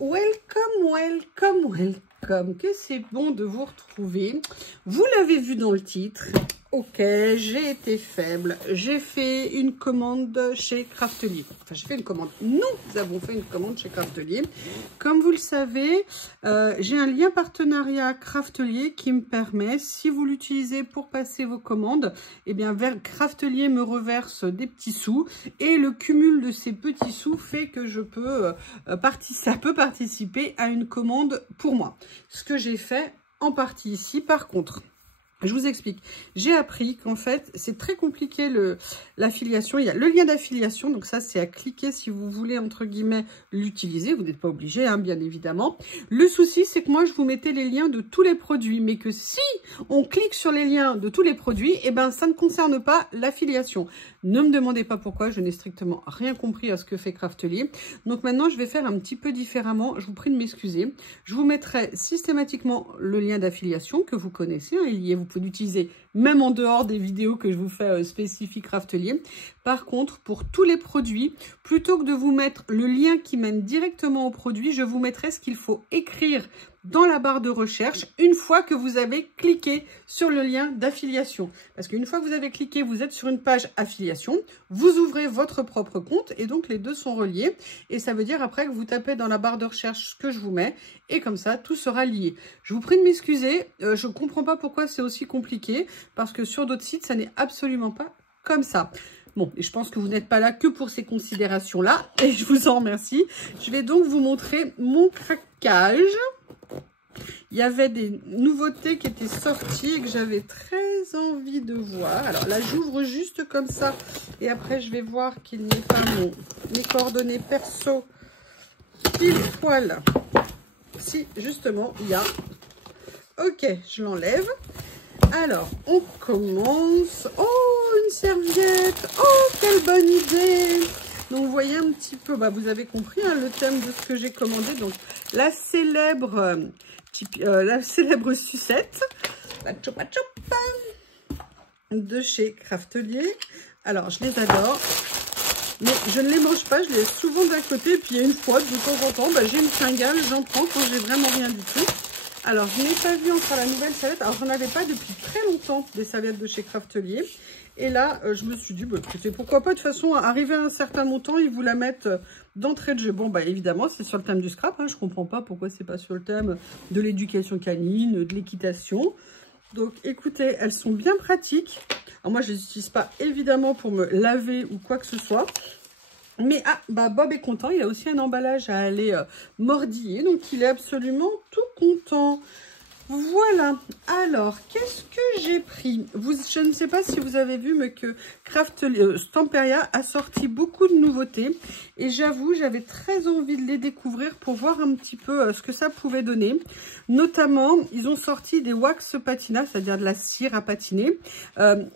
welcome, que c'est bon de vous retrouver. Vous l'avez vu dans le titre. Ok, j'ai été faible. J'ai fait une commande chez Craftelier. Enfin, j'ai fait une commande. Nous avons fait une commande chez Craftelier. Comme vous le savez, j'ai un lien partenariat Craftelier qui me permet, si vous l'utilisez pour passer vos commandes, eh bien, Craftelier me reverse des petits sous. Et le cumul de ces petits sous fait que je peux participer à une commande pour moi. Ce que j'ai fait en partie ici, par contre. Je vous explique. J'ai appris qu'en fait, c'est très compliqué l'affiliation. Il y a le lien d'affiliation, donc ça, c'est à cliquer si vous voulez, entre guillemets, l'utiliser. Vous n'êtes pas obligé, hein, bien évidemment. Le souci, c'est que moi, je vous mettais les liens de tous les produits, mais que si on clique sur les liens de tous les produits, eh ben, ça ne concerne pas l'affiliation. Ne me demandez pas pourquoi, je n'ai strictement rien compris à ce que fait Craftelier. Donc maintenant, je vais faire un petit peu différemment. Je vous prie de m'excuser. Je vous mettrai systématiquement le lien d'affiliation que vous connaissez. Hein, il y est, vous pouvez l'utiliser même en dehors des vidéos que je vous fais spécifiques Craftelier. Par contre, pour tous les produits, plutôt que de vous mettre le lien qui mène directement au produit, je vous mettrai ce qu'il faut écrire dans la barre de recherche une fois que vous avez cliqué sur le lien d'affiliation. Parce qu'une fois que vous avez cliqué, vous êtes sur une page affiliation, vous ouvrez votre propre compte et donc les deux sont reliés. Et ça veut dire après que vous tapez dans la barre de recherche ce que je vous mets et comme ça, tout sera lié. Je vous prie de m'excuser, je ne comprends pas pourquoi c'est aussi compliqué parce que sur d'autres sites, ça n'est absolument pas comme ça. Bon, et je pense que vous n'êtes pas là que pour ces considérations-là et je vous en remercie. Je vais donc vous montrer mon craquage. Il y avait des nouveautés qui étaient sorties et que j'avais très envie de voir. Alors là, j'ouvre juste comme ça. Et après, je vais voir qu'il n'y ait pas mes coordonnées perso pile poil. Si, justement, il y a. Ok, je l'enlève. Alors, on commence. Oh, une serviette. Oh, quelle bonne idée. Donc, vous voyez un petit peu, bah, vous avez compris hein, le thème de ce que j'ai commandé. Donc, la célèbre sucette, la Chupa Chupa de chez Craftelier. Alors, je les adore, mais je ne les mange pas, je les laisse souvent d'un côté. Et puis, il y a une fois, de temps en temps, bah, j'ai une fringale, j'en prends quand j'ai vraiment rien du tout. Alors, je n'ai pas vu encore la nouvelle serviette. Alors, j'en avais pas depuis très longtemps des serviettes de chez Craftelier. Et là, je me suis dit, bah, écoutez, pourquoi pas, de toute façon, arrivé à un certain montant, ils vous la mettent d'entrée de jeu. Bon, bah évidemment, c'est sur le thème du scrap. Hein, je comprends pas pourquoi c'est pas sur le thème de l'éducation canine, de l'équitation. Donc, écoutez, elles sont bien pratiques. Alors, moi, je les utilise pas, évidemment, pour me laver ou quoi que ce soit. Mais, ah, bah Bob est content. Il a aussi un emballage à aller mordiller. Donc, il est absolument tout content. Voilà, alors, qu'est-ce que j'ai pris? Je ne sais pas si vous avez vu, mais que Stamperia a sorti beaucoup de nouveautés. Et j'avoue, j'avais très envie de les découvrir pour voir un petit peu ce que ça pouvait donner. Notamment, ils ont sorti des wax patina, c'est-à-dire de la cire à patiner.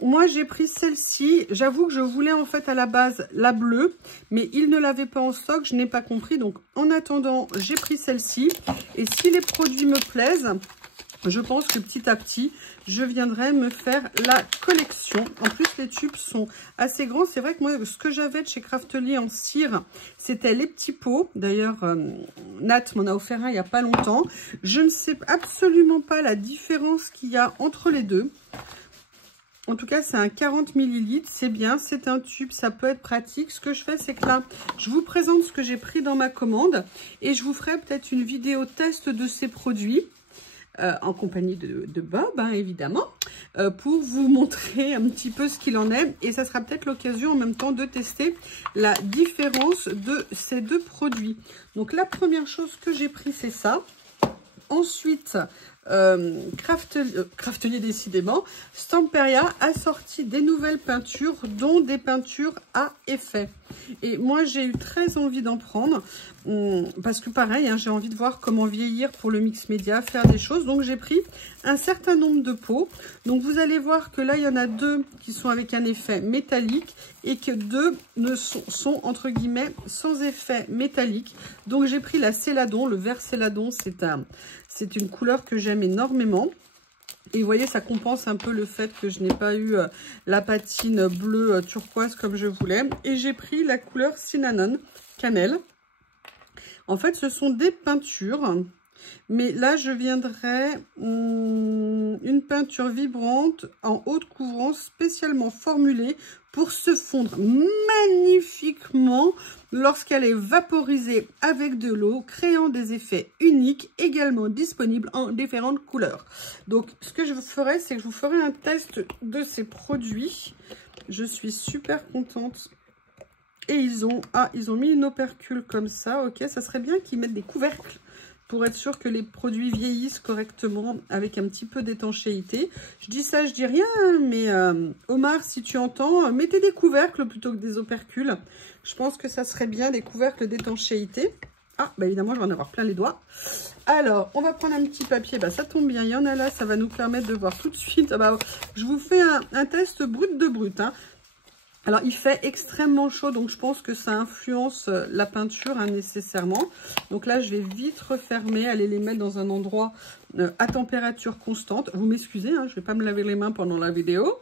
Moi, j'ai pris celle-ci. J'avoue que je voulais en fait à la base la bleue, mais ils ne l'avaient pas en stock, je n'ai pas compris. Donc, en attendant, j'ai pris celle-ci. Et si les produits me plaisent, je pense que petit à petit, je viendrai me faire la collection. En plus, les tubes sont assez grands. C'est vrai que moi, ce que j'avais de chez Craftelier en cire, c'était les petits pots. D'ailleurs, Nat m'en a offert un il n'y a pas longtemps. Je ne sais absolument pas la différence qu'il y a entre les deux. En tout cas, c'est un 40 ml. C'est bien, c'est un tube, ça peut être pratique. Ce que je fais, c'est que là, je vous présente ce que j'ai pris dans ma commande. Et je vous ferai peut-être une vidéo test de ces produits. En compagnie de Bob, hein, évidemment, pour vous montrer un petit peu ce qu'il en est. Et ça sera peut-être l'occasion en même temps de tester la différence de ces deux produits. Donc, la première chose que j'ai pris, c'est ça. Ensuite, Craftelier décidément, Stamperia a sorti des nouvelles peintures, dont des peintures à effet. Et moi, j'ai eu très envie d'en prendre, parce que pareil, hein, j'ai envie de voir comment vieillir pour le mix média, faire des choses. Donc, j'ai pris un certain nombre de pots. Donc, vous allez voir que là, il y en a deux qui sont avec un effet métallique et que deux ne sont entre guillemets, sans effet métallique. Donc, j'ai pris la Céladon. Le vert Céladon, c'est une couleur que j'aime énormément. Et vous voyez, ça compense un peu le fait que je n'ai pas eu la patine bleue turquoise comme je voulais. Et j'ai pris la couleur Cinnamon, cannelle. En fait, ce sont des peintures. Mais là, je viendrai une peinture vibrante en haute couvrance spécialement formulée pour se fondre magnifiquement lorsqu'elle est vaporisée avec de l'eau, créant des effets uniques, également disponibles en différentes couleurs. Donc, ce que je ferai, c'est que je vous ferai un test de ces produits. Je suis super contente. Et ils ont mis une opercule comme ça. Ok, ça serait bien qu'ils mettent des couvercles pour être sûr que les produits vieillissent correctement avec un petit peu d'étanchéité. Je dis ça, je dis rien, mais Omar, si tu entends, mettez des couvercles plutôt que des opercules. Je pense que ça serait bien, des couvercles d'étanchéité. Ah, bah évidemment, je vais en avoir plein les doigts. Alors, on va prendre un petit papier. Bah, ça tombe bien, il y en a là, ça va nous permettre de voir tout de suite. Ah, bah, je vous fais un test brut de brut, hein. Alors, il fait extrêmement chaud, donc je pense que ça influence la peinture nécessairement. Donc là, je vais vite refermer, aller les mettre dans un endroit à température constante. Vous m'excusez, hein, je ne vais pas me laver les mains pendant la vidéo.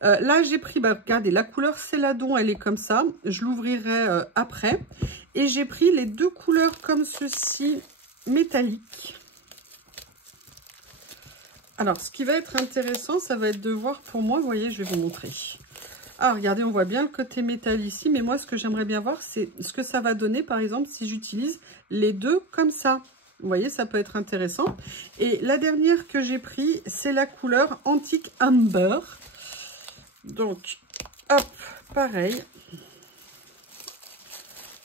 Là, j'ai pris, bah, regardez, la couleur Céladon, elle est comme ça. Je l'ouvrirai après. Et j'ai pris les deux couleurs comme ceci, métalliques. Alors, ce qui va être intéressant, ça va être de voir pour moi, vous voyez, je vais vous montrer. Ah, regardez, on voit bien le côté métal ici, mais moi, ce que j'aimerais bien voir, c'est ce que ça va donner, par exemple, si j'utilise les deux comme ça. Vous voyez, ça peut être intéressant. Et la dernière que j'ai pris, c'est la couleur Antique Amber. Donc, hop, pareil.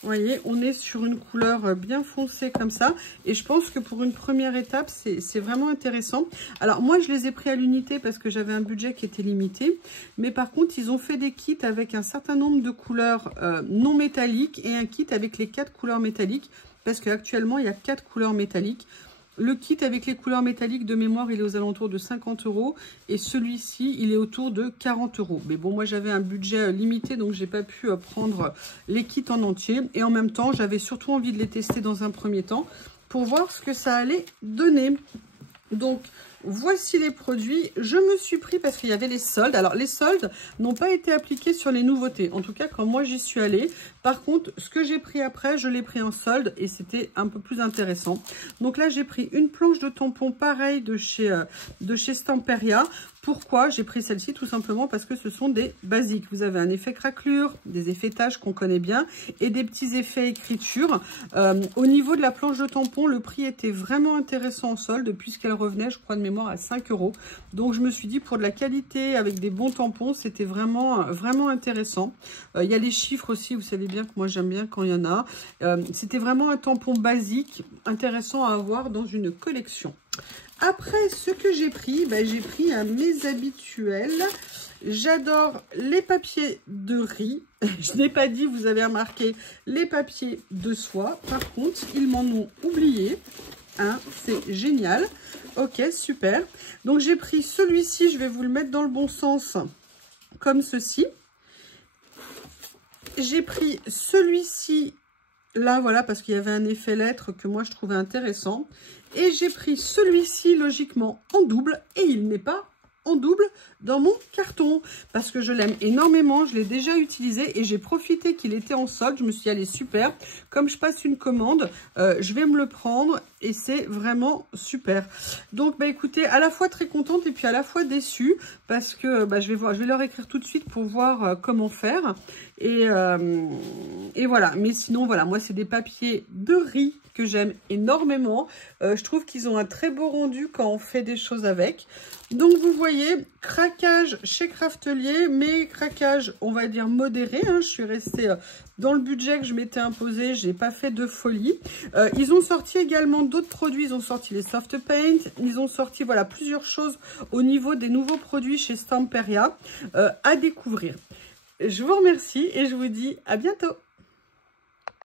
Vous voyez, on est sur une couleur bien foncée comme ça. Et je pense que pour une première étape, c'est vraiment intéressant. Alors, moi, je les ai pris à l'unité parce que j'avais un budget qui était limité. Mais par contre, ils ont fait des kits avec un certain nombre de couleurs non métalliques et un kit avec les 4 couleurs métalliques. Parce qu'actuellement, il y a 4 couleurs métalliques. Le kit avec les couleurs métalliques de mémoire, il est aux alentours de 50 € et celui-ci, il est autour de 40 €. Mais bon, moi, j'avais un budget limité, donc j'ai pas pu prendre les kits en entier. Et en même temps, j'avais surtout envie de les tester dans un premier temps pour voir ce que ça allait donner. Donc, voici les produits. Je me suis pris parce qu'il y avait les soldes. Alors, les soldes n'ont pas été appliqués sur les nouveautés. En tout cas, quand moi, j'y suis allée. Par contre, ce que j'ai pris après, je l'ai pris en solde et c'était un peu plus intéressant. Donc là, j'ai pris une planche de tampons pareil de chez Stamperia. Pourquoi j'ai pris celle-ci? Tout simplement parce que ce sont des basiques. Vous avez un effet craquelure, des effets taches qu'on connaît bien et des petits effets écriture. Au niveau de la planche de tampons, le prix était vraiment intéressant en solde puisqu'elle revenait, je crois de mémoire, à 5 €. Donc je me suis dit pour de la qualité avec des bons tampons, c'était vraiment, vraiment intéressant. Il y a les chiffres aussi, vous savez bien que moi j'aime bien quand il y en a. C'était vraiment un tampon basique, intéressant à avoir dans une collection. Après, ce que j'ai pris, j'ai pris mes habituels. J'adore les papiers de riz. Je n'ai pas dit, vous avez remarqué, les papiers de soie. Par contre, ils m'en ont oublié. Hein, c'est génial. Ok, super. Donc, j'ai pris celui-ci. Je vais vous le mettre dans le bon sens, comme ceci. J'ai pris celui-ci. Là, voilà, parce qu'il y avait un effet lettre que moi, je trouvais intéressant. Et j'ai pris celui-ci, logiquement, en double. Et il n'est pas en double dans mon carton. Parce que je l'aime énormément. Je l'ai déjà utilisé et j'ai profité qu'il était en solde. Je me suis dit, allez, super. Comme je passe une commande, je vais me le prendre. Et c'est vraiment super. Donc, écoutez, à la fois très contente et puis à la fois déçue. Parce que je vais leur écrire tout de suite pour voir comment faire. Et voilà. Mais sinon, voilà, moi, c'est des papiers de riz que j'aime énormément. Je trouve qu'ils ont un très beau rendu quand on fait des choses avec. Donc, vous voyez, craquage chez Craftelier, mais craquage, on va dire modéré. Hein. Je suis restée dans le budget que je m'étais imposé. Je n'ai pas fait de folie. Ils ont sorti également d'autres produits. Ils ont sorti les soft paint. Ils ont sorti, voilà, plusieurs choses au niveau des nouveaux produits chez Stamperia à découvrir. Je vous remercie et je vous dis à bientôt.